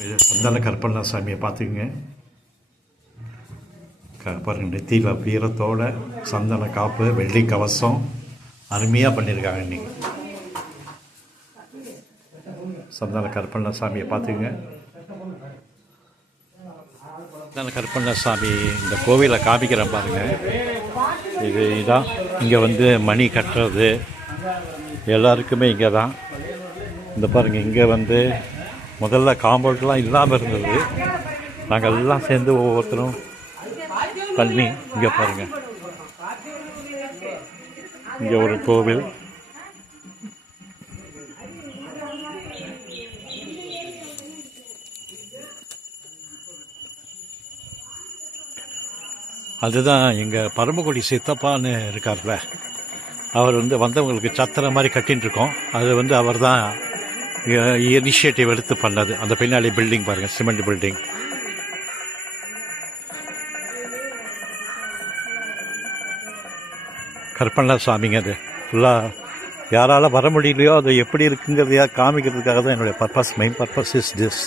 சந்தான கருப்பண்ண சாமியை பார்த்துக்குங்க. பாருங்க, நெத்தியில் வீரத்தோட சந்தன காப்பு, வெள்ளி கவசம் அருமையாக பண்ணியிருக்காங்க. இன்றைக்கி சந்தான கருப்பண்ண சாமியை பார்த்துக்குங்க. சந்தான கருப்பண்ண சாமி இந்த கோவிலை காமிக்கிறேன் பாருங்கள். இதுதான் இங்கே வந்து மணி கட்டுறது எல்லாருக்குமே இங்கே தான். இந்த பாருங்கள், இங்கே வந்து முதல்ல காம்பவுண்ட்லாம் இல்லாமல் இருந்தது. நாங்கள் எல்லாம் சேர்ந்து ஒவ்வொருத்தரும் பண்ணி இங்கே பாருங்கள், இங்கே ஒரு கோவில். அதுதான் எங்கள் பரமக்குடி சித்தப்பான்னு இருக்கார்ல, அவர் வந்து வந்தவங்களுக்கு சத்திர மாதிரி கட்டின்னு இருக்கோம். அது வந்து அவர் தான் இனிஷியேட்டிவ் எடுத்து பண்ணது. அந்த பின்னாடி பில்டிங் பாருங்கள், சிமெண்ட் பில்டிங். கருப்பண்ண சாமிங்க. அது ஃபுல்லாக யாரால் வர முடியலையோ அது எப்படி இருக்குங்கிறதையாக காமிக்கிறதுக்காக தான் என்னுடைய purpose. Main purpose is this.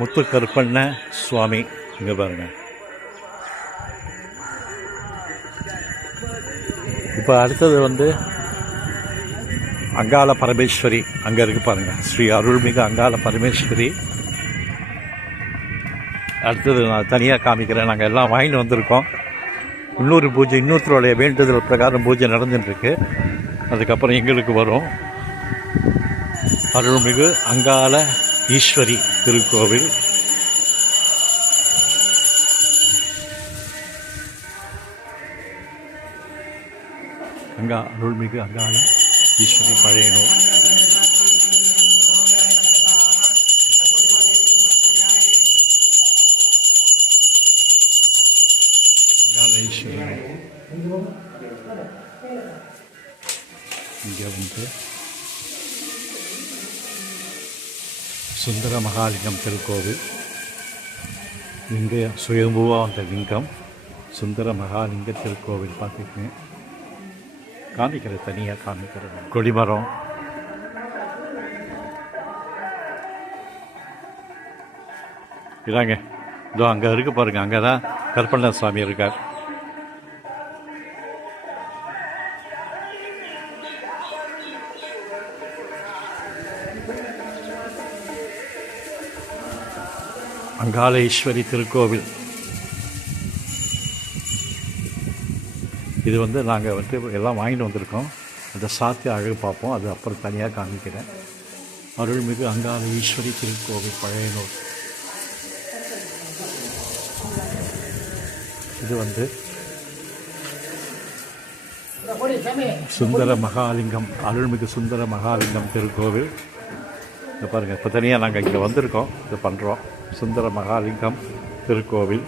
Muthu Karuppanna Swami இங்கே பாருங்கள். இப்போ அடுத்தது வந்து அங்காள பரமேஸ்வரி அங்கே இருக்குது பாருங்கள், ஸ்ரீ அருள்மிகு அங்காள பரமேஸ்வரி. அடுத்தது நான் தனியாக காமிக்கிறேன். நாங்கள் எல்லாம் வாங்கிட்டு வந்திருக்கோம். இன்னொரு பூஜை, இன்னொருத்தருடைய வேண்டுதல் பிரகாரம் பூஜை நடந்துட்டுருக்கு. அதுக்கப்புறம் எங்களுக்கு வரும் அருள்மிகு அங்காள ஈஸ்வரி திருக்கோவில். அருள்மிகு அங்காள ஈஸ்வரி பழையனூர். அங்காள ஈஸ்வரி இங்கே வந்து சுந்தர மகாலிங்கம் திருக்கோவில். இங்கே சுயம்புவாக வந்த லிங்கம் சுந்தர மகாலிங்க திருக்கோவில். பார்த்துக்கங்க, காமிக்கிறது தனியாக காமிக்கிறது. கொடிமரம், இதாங்க இதோ அங்கே இருக்குது பாருங்கள். அங்கே தான் கருப்பண்ண சுவாமி இருக்கார். அங்காள ஈஸ்வரி திருக்கோவில். இது வந்து நாங்கள் வந்து எல்லாம் வாங்கிட்டு வந்திருக்கோம். அதை சாத்தி அழகு பார்ப்போம், அது அப்புறம் தனியாக காமிக்கிறேன். அருள்மிகு அங்காள ஈஸ்வரி திருக்கோவில் பழையனூர். இது வந்து சுந்தர மகாலிங்கம், அருள்மிகு சுந்தர மகாலிங்கம் திருக்கோவில். இதை பாருங்கள், இப்போ தனியாக நாங்கள் இங்கே வந்திருக்கோம், இது பண்ணுறோம். சுந்தர மகாலிங்கம் திருக்கோவில்.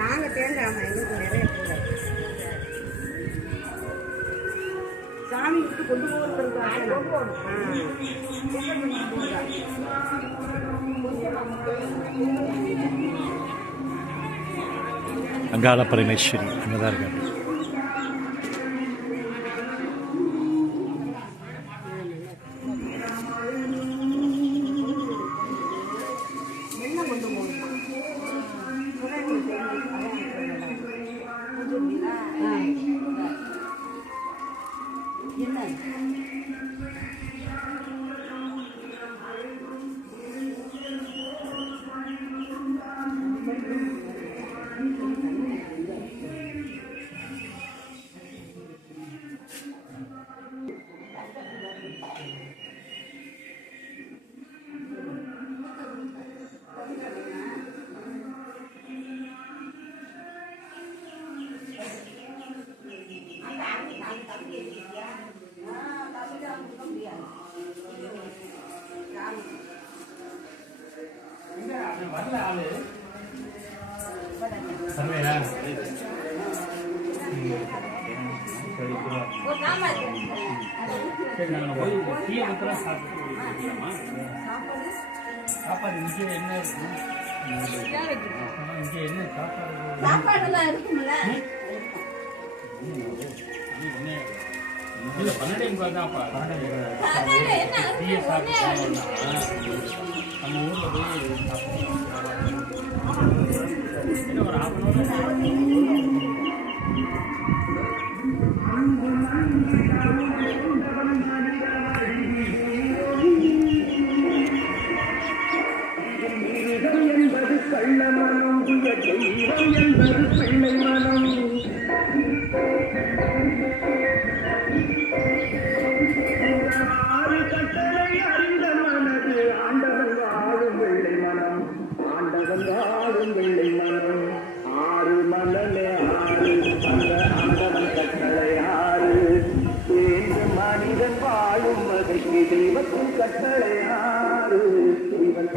நாங்கள் தேங்காய் எங்களுக்கு நிறைய சாமி விட்டு கொண்டு போகிறது. அங்காள பரமேஸ்வரி அங்கே தான் இருக்காங்க. சாப்பாடு இங்கே என்ன இருக்கு? இங்கே என்ன சாப்பாடு? சாப்பாடுலாம் இருக்கும்ல. இல்லை 12 தான்ப்பா. 12 சாப்பிட்டு நம்ம ஊரில் போய் சாப்பிட்டு ஒரு 1/2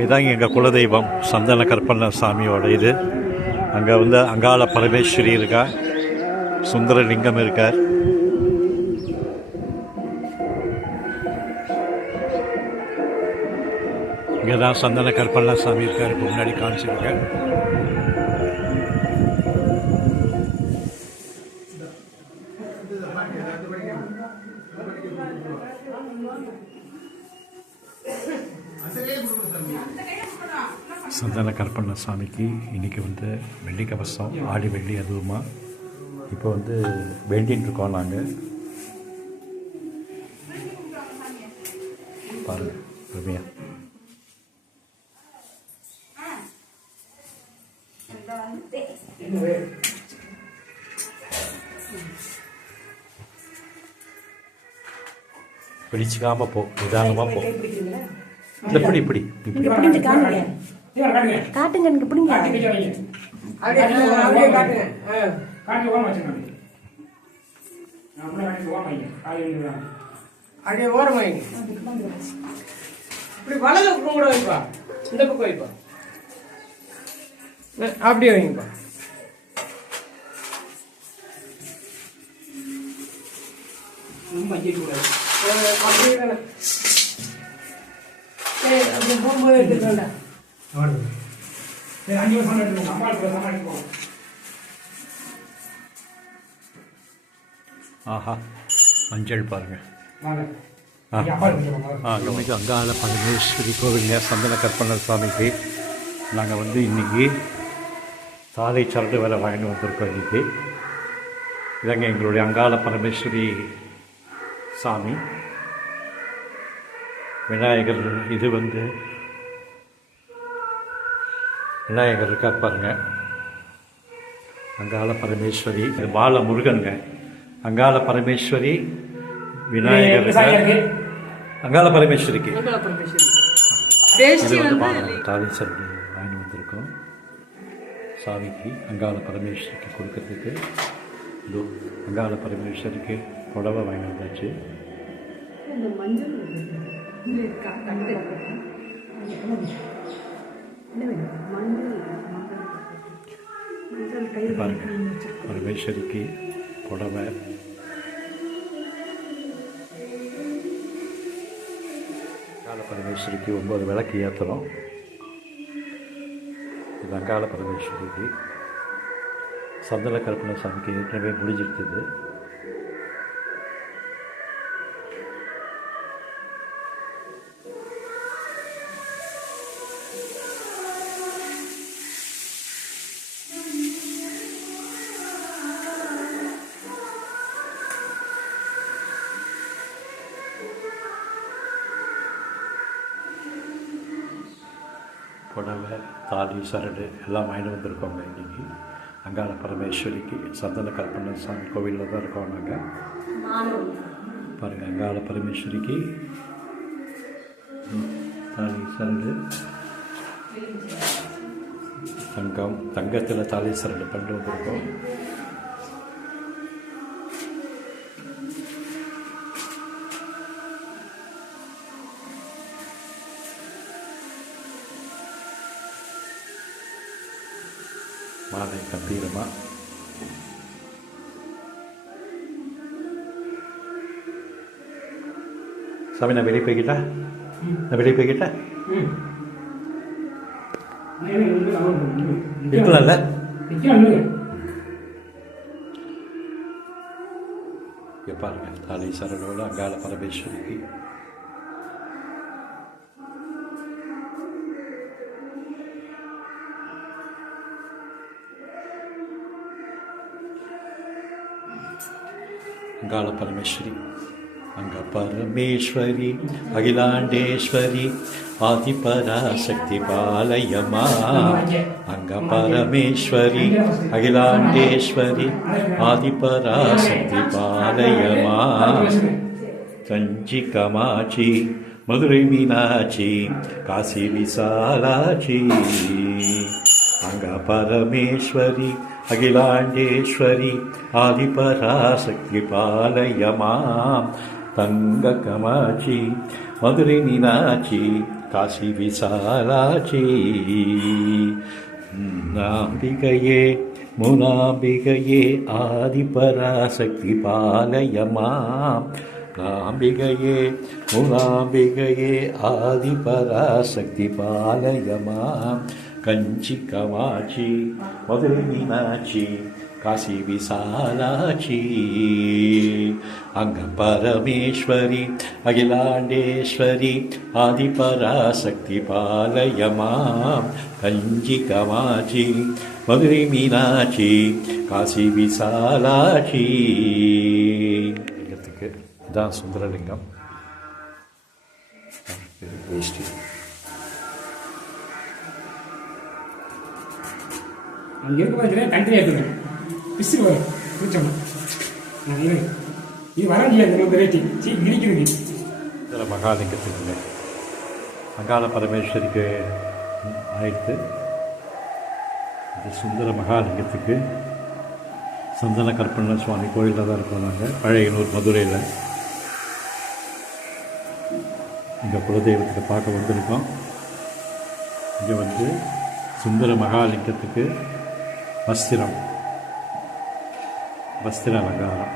இதாங்க எங்கள் குலதெய்வம் சந்தன கற்பண்ண சாமியோட இது. அங்கே வந்து அங்காள பரமேஸ்வரி இருக்கா, சுந்தரலிங்கம் இருக்கார். இங்கே தான் சந்தன கற்பண்ண சாமி இருக்கார். இப்போ முன்னாடி காமிச்சிருக்கேன். சந்தன கற்பண்ண சாமிக்கு இன்றைக்கி வந்து வெள்ளி கவசம், ஆடி வெள்ளி அதுவுமா இப்போ வந்து வேண்டின்னு இருக்கோம் நாங்கள். பாருங்கள் அருமையாக. பிடிச்சிக்காம போ, நிதானமாக போ. இந்த இப்படி இப்படி இப்படி காட்டுங்க எனக்கு பிடிங்க. அப்படியே ஓரம் வைங்க. இப்படி வலது பக்கம் கூட வைப்பா, இந்த பக்கம் வைப்பா, அப்படியே வைங்கப்பா. ரொம்ப கூடாது. அப்படியே தானே அப்படி போகும்போது எடுத்துக்க வேண்டாம். ஆஹா, மஞ்சள் பாருங்க. கவனிக்கு அங்காள பரமேஸ்வரி கோவிலில் சந்தன கற்பண்ண சாமிக்கு நாங்கள் வந்து இன்றைக்கி தாதை சரடு வேலை வாங்கிட்டு வந்திருக்கோம். இன்றைக்கி இதாங்க எங்களுடைய அங்காள பரமேஸ்வரி சாமி. விநாயகர் இது வந்து விநாயகர் இருக்கார் பாருங்க. அங்காள பரமேஸ்வரி, இது பால முருகனுங்க. அங்காள பரமேஸ்வரி, விநாயகர் இருக்கார். அங்காள பரமேஸ்வரிக்கு இது வந்து தாலி சரடு வாங்கி வந்திருக்கோம் சாமிக்கு. அங்காள பரமேஸ்வரிக்கு கொடுக்கறதுக்கு இதோ அங்காள பரமேஸ்வரிக்கு புடவை வாங்கி வந்தாச்சு. பாருங்க, பரமேஸ்வரிக்கு புடவை, அங்காள பரமேஸ்வரிக்கு 9 விளக்கு ஏற்றுறோம். இது அங்காள பரமேஸ்வரிக்கு. சந்தன கற்பண்ண சாமிக்கு ஏற்கனவே முடிஞ்சிருக்குது. புடவை, தாலி சரடு எல்லாம் வாங்கிட்டு வந்திருக்கோங்க இன்றைக்கி. அங்காள பரமேஸ்வரிக்கு சந்தன கற்பண்ண சாமி கோவிலில் தான் இருக்கோம் நாங்கள். பாருங்கள், அங்காள பரமேஸ்வரிக்கு தாலி சரடு, தங்கத்தில் தாலி சரடு பண்ணிட்டு வந்திருக்கோம். மாலை கம்பீரமாக. சாமி நான் வெளியே போய்கிட்டா? நான் வெளியே போய்கிட்டா? இருக்கலாம்ல? இங்கே பாருங்க, தாலை சரணோட அங்காள பரமேஸ்வரிக்கு அங்காள பரமேஸ்வரி, அங்க பரமேஸ்வரி அகிலாண்டேஸ்வரி ஆதிபராசக்தி பாலயமா. அங்க பரமேஸ்வரி அகிலாண்டேஸ்வரி ஆதிபராசக்தி பாலயமா. கஞ்சி கமாட்சி மதுரை மீனாட்சி காசி விசாலாட்சி. அங்க பரமேஸ்வரி அகிலாண்டேஸ்வரி ஆதிபராசக்தி பாலயமாம். தங்க கமாட்சி மதுரை மீனாட்சி காசி விசாலாட்சி. நாம்பிகையே முனாம்பிகையே ஆதிபராசக்தி பாலயமாம். நாம்பிகையே முனாம்பிகையே ஆதிபராசக்தி பாலயமாம். கஞ்சி கமாட்சி மதுரை மீனாட்சி காசி விசாலாட்சி. அங்க பரமேஸ்வரி அகிலாண்டேஸ்வரி ஆதிபராசக்தி பாலயமாம். கஞ்சி கமாட்சி மதுரை மீனாட்சி காசி விசாலாட்சி. லிங்கத்துக்கு இதான் சுந்தரலிங்கம். வேஷ்டி அங்கே இருக்க பார்த்தீங்கன்னா தண்ணியில் ஏற்றுவேன் பிசு வரும் குடிச்சோம்னா. இது வர முடியாது இந்த ரேட்டி இடிக்கிறது. இதில் மகாலிங்கத்துக்கு அங்காள பரமேஸ்வரிக்கு ஆயிடுத்து. இது சுந்தர மகாலிங்கத்துக்கு சந்தன கற்பண்ண சுவாமி கோயிலில் தான் இருக்கோம் நாங்கள், பழையனூர் மதுரையில். இங்கே குலதெய்வத்துக்கு பார்க்க வந்திருக்கோம். இங்கே வந்து சுந்தர மகாலிங்கத்துக்கு வஸ்திர அலங்காரம்.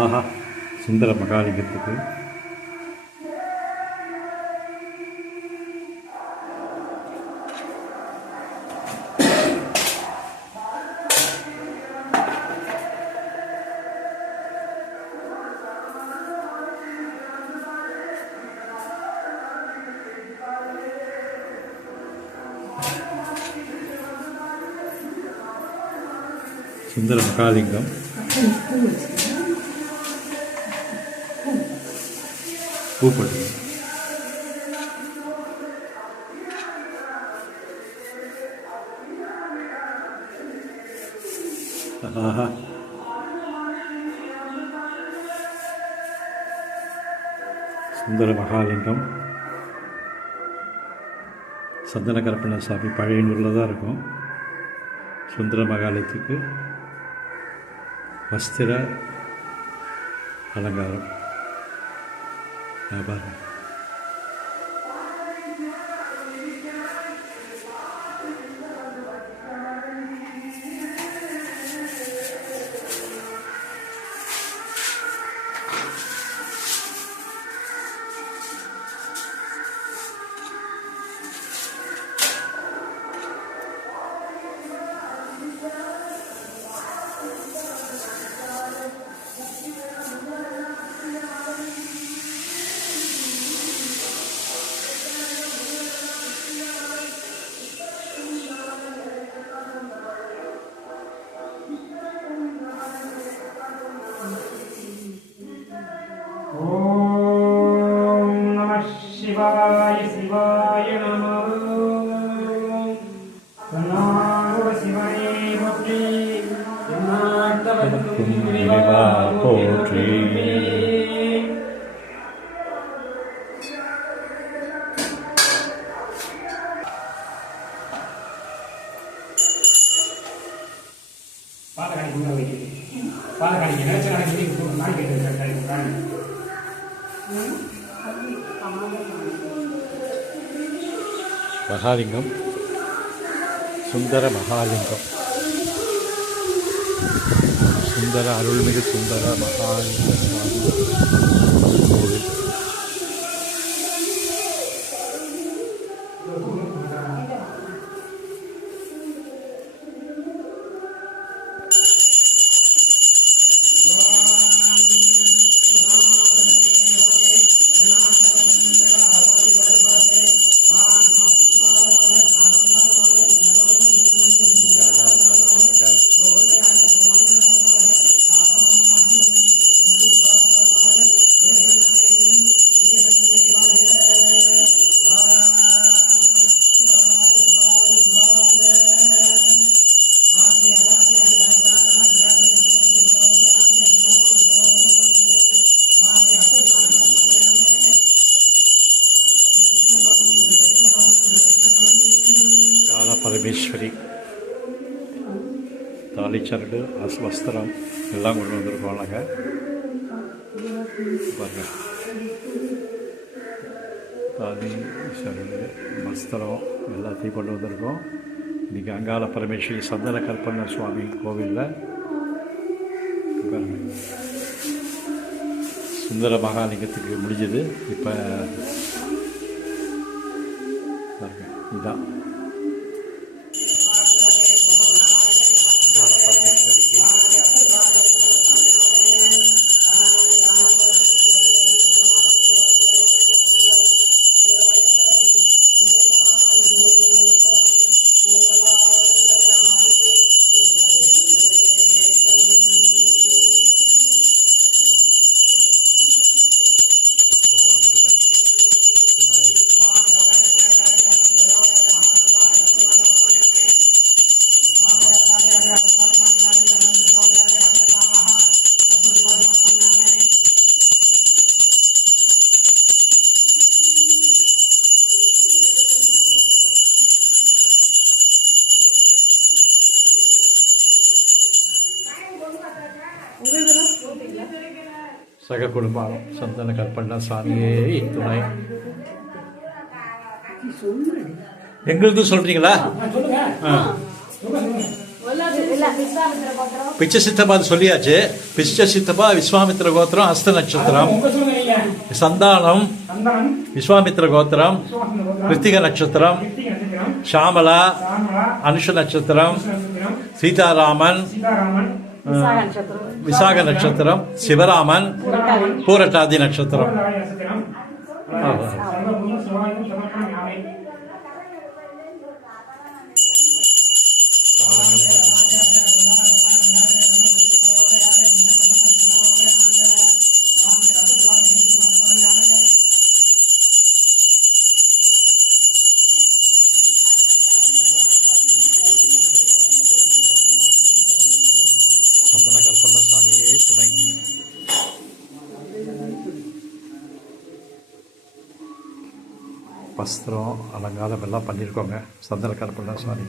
ஆஹா, சுந்தர மகாலிங்கத்துக்கு சுந்தர மகாலிங்கம் பூப்பட்டு. ஆஹா, சுந்தர மகாலிங்கம் சந்தன கற்பண்ண சாமி பழையனூரில் தான் இருக்கும். சுந்தர மகாலயத்துக்கு வஸ்திர அலங்காரம். பாருங்க, இறைவா போற்றி. பாலக்காடி முன்னாடி வைக்கிறேன். பாலக்காடி நினைச்ச நாளைக்கு நாள் கேட்டு மகாலிங்கம், சுந்தர மகாலிங்கம், சுந்தர அருள்மிகு சுந்தர மகாலிங்க சுவாமி கோவில். பரமேஸ்வரி தாலிச்சரடு வஸ்திரம் எல்லாம் கொண்டு வந்திருக்கோம். நாங்கள் பாருங்க, தாலி சரடு வஸ்திரம் எல்லாத்தையும் கொண்டு வந்திருக்கோம். இன்றைக்கி அங்காள பரமேஸ்வரி சந்தன கற்பண்ண சுவாமி கோவிலில் பாருங்க, சுந்தர மகாலிங்கத்துக்கு முடிஞ்சது. இப்போ பாருங்க, இதுதான் சக குடும்பம் சந்தன கற்பண்ண சாமியே துணை. எங்களுக்கு சொல்றீங்களா? பிச்சை சித்தப்பா சொல்லியாச்சு. பிச்சை சித்தப்பா விஸ்வாமித்திர கோத்திரம், அஸ்த நட்சத்திரம், சந்தானம் விஸ்வாமித்திர கோத்திரம், கிருத்திக நட்சத்திரம், ஷாமலா அனுஷ நட்சத்திரம், சீதாராமன் விசாக நட்சத்திரம், சிவராமன் பூரட்டாதி நட்சத்திரம். சந்தன கற்பண்ண சாமியே துணை. வஸ்திரம் அலங்காரம் எல்லாம் பண்ணியிருக்கோங்க. சந்தன கற்பண்ண சாமி